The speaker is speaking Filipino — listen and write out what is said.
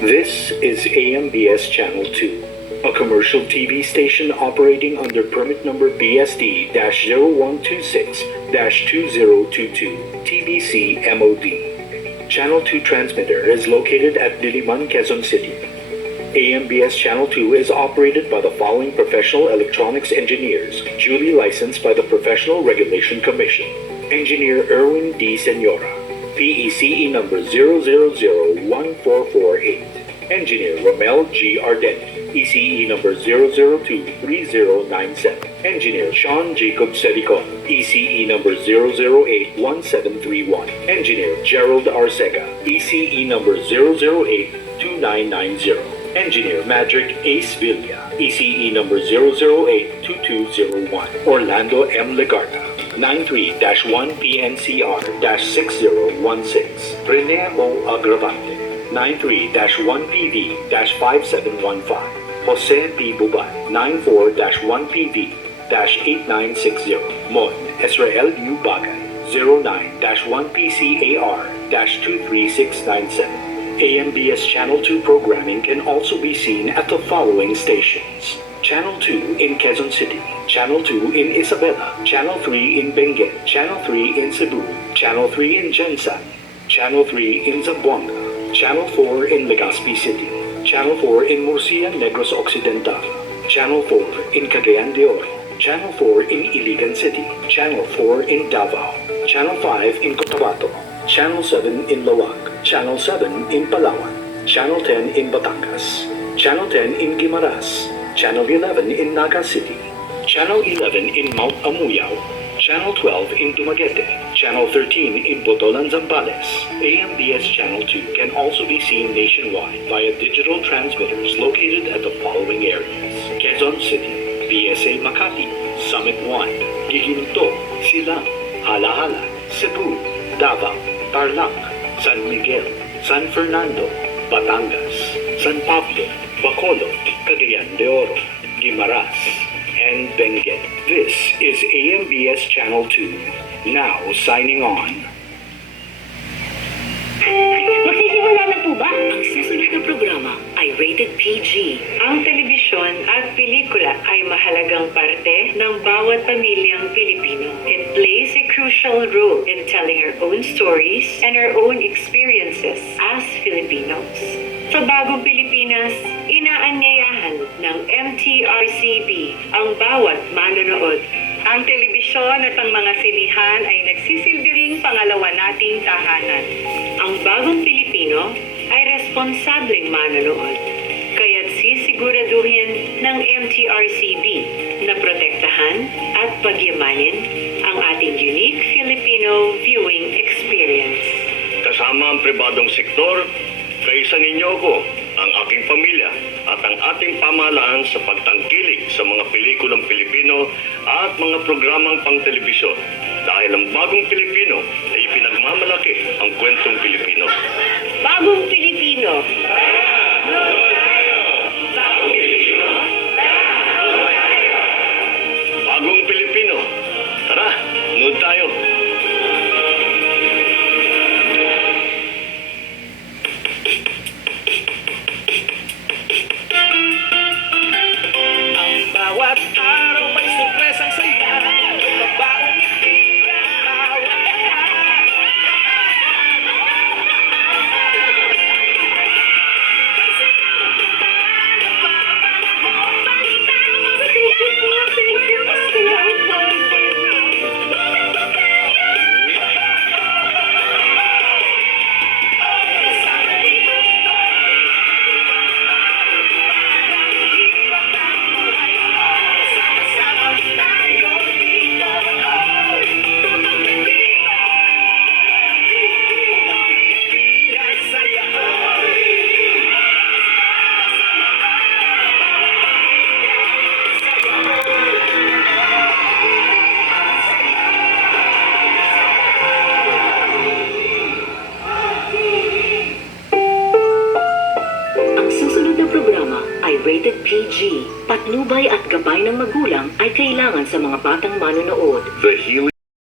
This is AMBS Channel 2, a commercial TV station operating under permit number BSD-0126-2022 TBC MOD. Channel 2 transmitter is located at Diliman, Quezon City. AMBS Channel 2 is operated by the following professional electronics engineers, duly licensed by the Professional Regulation Commission. Engineer Erwin D. Senora, PECE number 0001448. Engineer Romel G. Ardente, ECE number 0023097. Engineer Sean Jacob Sedicon, ECE number 0081731. Engineer Gerald Arcega, ECE number 0082990. Engineer Madrick Ace Villa, ECE number 0082201. Orlando M. Legarta, 93-1PNCR-6016. Rene O. Agravante, 93-1PV-5715. Jose P. Buban, 94-1PV-8960. Mon Israel U. Bagay, 09-1PCAR-23697. AMBS Channel 2 programming can also be seen at the following stations: Channel 2 in Quezon City, Channel 2 in Isabela, Channel 3 in Benguet, Channel 3 in Cebu, Channel 3 in Jensan, Channel 3 in Zamboanga, Channel 4 in Legazpi City, Channel 4 in Murcia, Negros Occidental, Channel 4 in Cagayan de Oro, Channel 4 in Iligan City, Channel 4 in Davao, Channel 5 in Cotabato, Channel 7 in Lawag, Channel 7 in Palawan, Channel 10 in Batangas, Channel 10 in Guimaras, Channel 11 in Naga City, Channel 11 in Mount Amuyao, Channel 12 in Dumaguete, Channel 13 in Botolan, Zambales. AMBS Channel 2 can also be seen nationwide via digital transmitters located at the following areas: Quezon City, BSA Makati, Summit 1, Giginto, Silang, Halahala, Cebu, Davao, Tarlac, San Miguel, San Fernando, Batangas, San Pablo, Bacolod, Cagayan de Oro, Guimaras, and Benguet. This is AMBS Channel 2, now signing on. Magsisimula na po ba? Ang susunod na programa ay rated PG. Ang telebisyon at pelikula ay mahalagang parte ng bawat pamilyang Pilipino. It plays a crucial role in telling our own stories and our own experiences as Filipinos. Sa bagong Pilipinas, inaanyayahan ng MTRCB ang bawat manonood. Ang telebisyon at ang mga sinihan ay nagsisilbi ring pangalawa nating tahanan. Ang bagong Pilipino ay responsableng manonood. Kaya't sisiguraduhin ng MTRCB na protektahan at pagyamanin ang ating unique Filipino viewing experience. Kasama ang pribadong sektor, kaisa ninyo ako, ang aking pamilya at ang ating pamahalaan sa pagtangkilik sa mga pelikulang Pilipino at mga programang pang-telebisyon. Dahil ang bagong Pilipino ay pinagmamalaki ang kwentong Pilipino. Bagong Pilipino! Bagong Pilipino! Tara, nood tayo! Bawat araw may sorpresang saya. Babaong ngiti ang bawat rated PG. Patnubay at gabay ng magulang ay kailangan sa mga batang manonood. The Healing